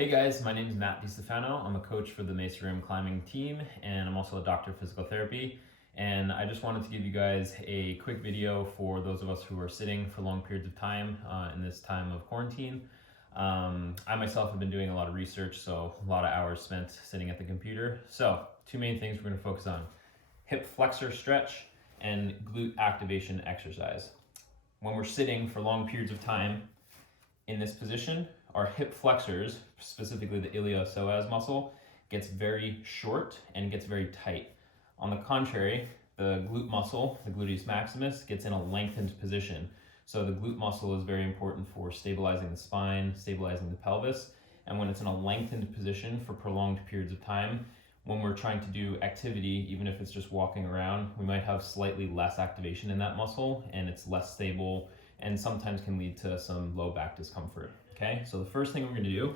Hey guys, my name is DeStefano. I'm a coach for the Mesa climbing team, and I'm also a doctor of physical therapy. And I just wanted to give you guys a quick video for those of us who are sitting for long periods of time in this time of quarantine. I myself have been doing a lot of research, so a lot of hours spent sitting at the computer. So, two main things we're going to focus on: hip flexor stretch and glute activation exercise. When we're sitting for long periods of time in this position, our hip flexors, specifically the iliopsoas muscle, gets very short and gets very tight. On the contrary, the glute muscle, the gluteus maximus, gets in a lengthened position. So the glute muscle is very important for stabilizing the spine, stabilizing the pelvis, and when it's in a lengthened position for prolonged periods of time, when we're trying to do activity, even if it's just walking around, we might have slightly less activation in that muscle and it's less stable and sometimes can lead to some low back discomfort. Okay, so the first thing we're going to do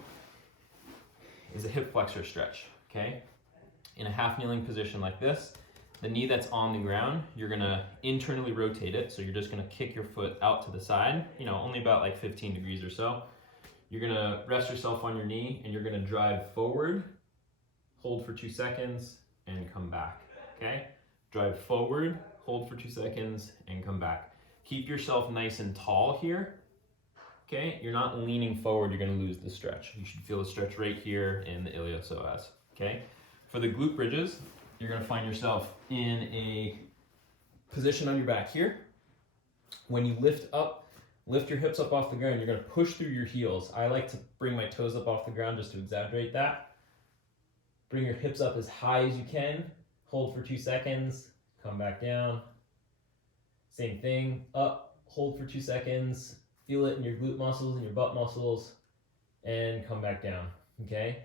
is a hip flexor stretch. Okay, in a half kneeling position like this, the knee that's on the ground, you're going to internally rotate it. So you're just going to kick your foot out to the side, only about like 15 degrees or so. You're going to rest yourself on your knee and you're going to drive forward, hold for 2 seconds, and come back. Okay, drive forward, hold for 2 seconds, and come back. Keep yourself nice and tall here. Okay, you're not leaning forward, you're going to lose the stretch. You should feel the stretch right here in the iliopsoas. Okay, for the glute bridges, you're going to find yourself in a position on your back here. When you lift your hips up off the ground, you're going to push through your heels. I like to bring my toes up off the ground just to exaggerate that. Bring your hips up as high as you can. Hold for 2 seconds, come back down. Same thing, up, hold for 2 seconds. Feel it in your glute muscles and your butt muscles, and come back down. Okay.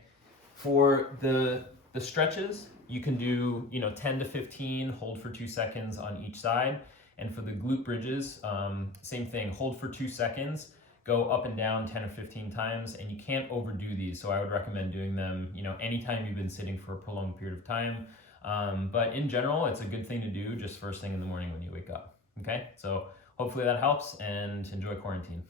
For the stretches, you can do 10 to 15, hold for 2 seconds on each side. And for the glute bridges, same thing, hold for 2 seconds, go up and down 10 or 15 times, and you can't overdo these. So I would recommend doing them anytime you've been sitting for a prolonged period of time. But in general, it's a good thing to do just first thing in the morning when you wake up. Okay, so hopefully that helps, and enjoy quarantine.